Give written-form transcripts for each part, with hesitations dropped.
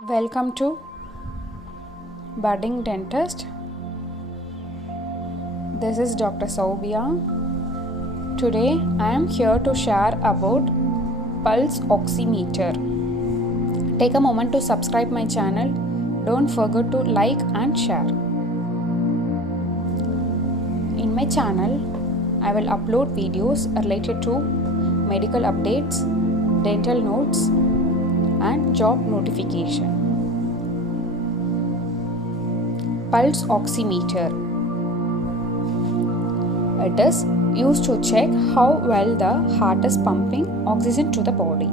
Welcome to Budding Dentist. This is Dr. Saubia. Today I am here to share about pulse oximeter. Take a moment to subscribe my channel. Don't forget to like and share. In my channel, I will upload videos related to medical updates, dental notes, and job notification. Pulse oximeter. It is used to check how well the heart is pumping oxygen to the body.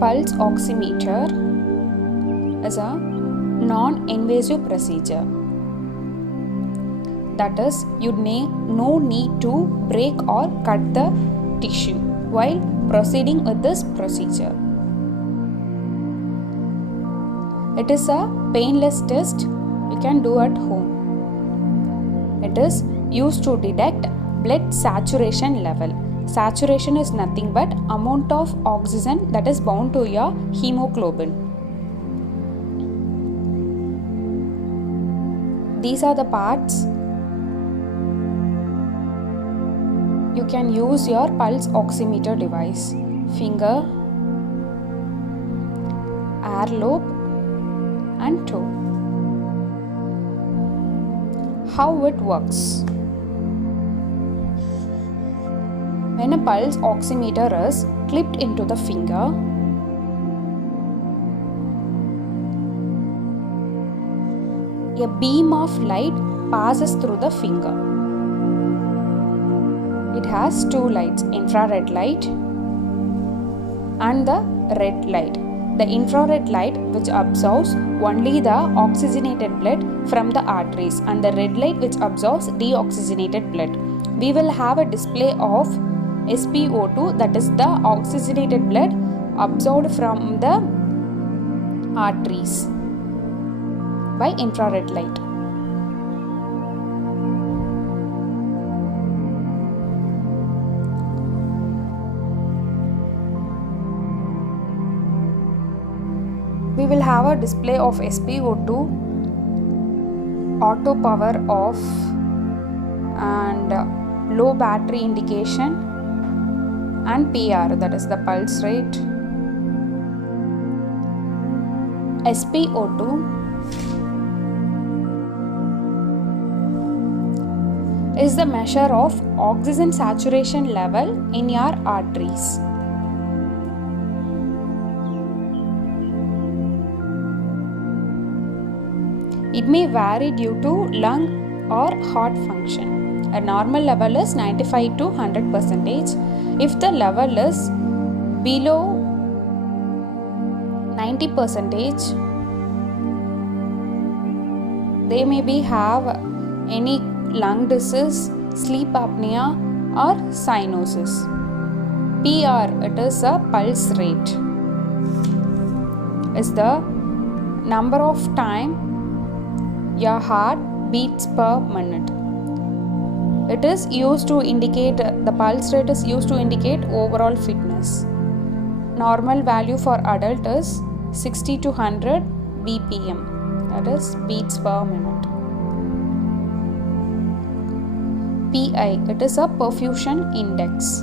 Pulse oximeter is a non-invasive procedure. That is, you no need to break or cut the tissue while proceeding with this procedure. It is a painless test you can do at home. It is used to detect blood saturation level. Saturation is nothing but amount of oxygen that is bound to your hemoglobin. These are the parts you can use your pulse oximeter device: finger, air lobe, and toe. How it works? When a pulse oximeter is clipped into the finger, a beam of light passes through the finger. It has two lights, infrared light and the red light. The infrared light which absorbs only the oxygenated blood from the arteries, and the red light which absorbs deoxygenated blood. We will have a display of SpO2, that is the oxygenated blood absorbed from the arteries by infrared light. We will have a display of SpO2, auto power off, and low battery indication, and PR, that is the pulse rate. SpO2 is the measure of oxygen saturation level in your arteries. It may vary due to lung or heart function. A normal level is 95 to 100%. If the level is below 90%, they may have any lung disease, sleep apnea, or cyanosis. PR, it is a pulse rate, is the number of time your heart beats per minute. It is used to indicate, the pulse rate is used to indicate overall fitness. Normal value for adult is 60 to 100 BPM, that is beats per minute. PI, it is a perfusion index,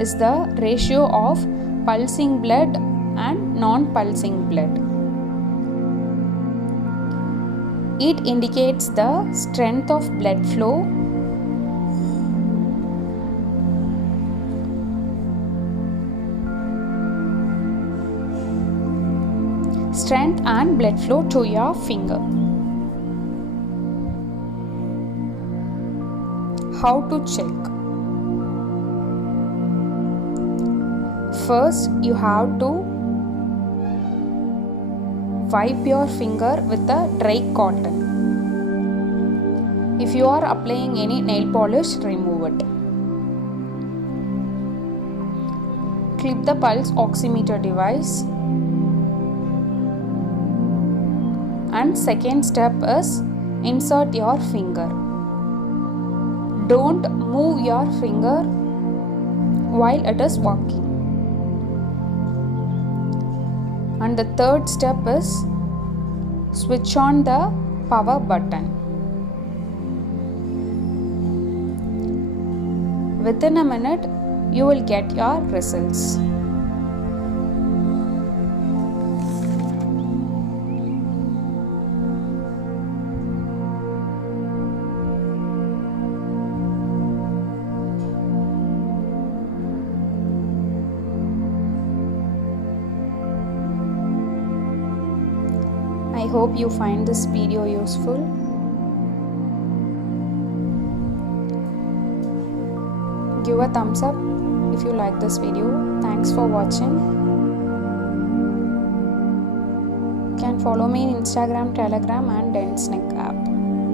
is the ratio of pulsing blood and non-pulsing blood. It indicates the strength of blood flow, and blood flow to your finger. How to check? First, you have to wipe your finger with a dry cotton. If you are applying any nail polish, remove it. Clip the pulse oximeter device. And second step is insert your finger. Don't move your finger while it is working. And the third step is switch on the power button. Within a minute, you will get your results. I hope you find this video useful. Give a thumbs up if you like this video. Thanks for watching. You can follow me in Instagram, Telegram and Densnick app.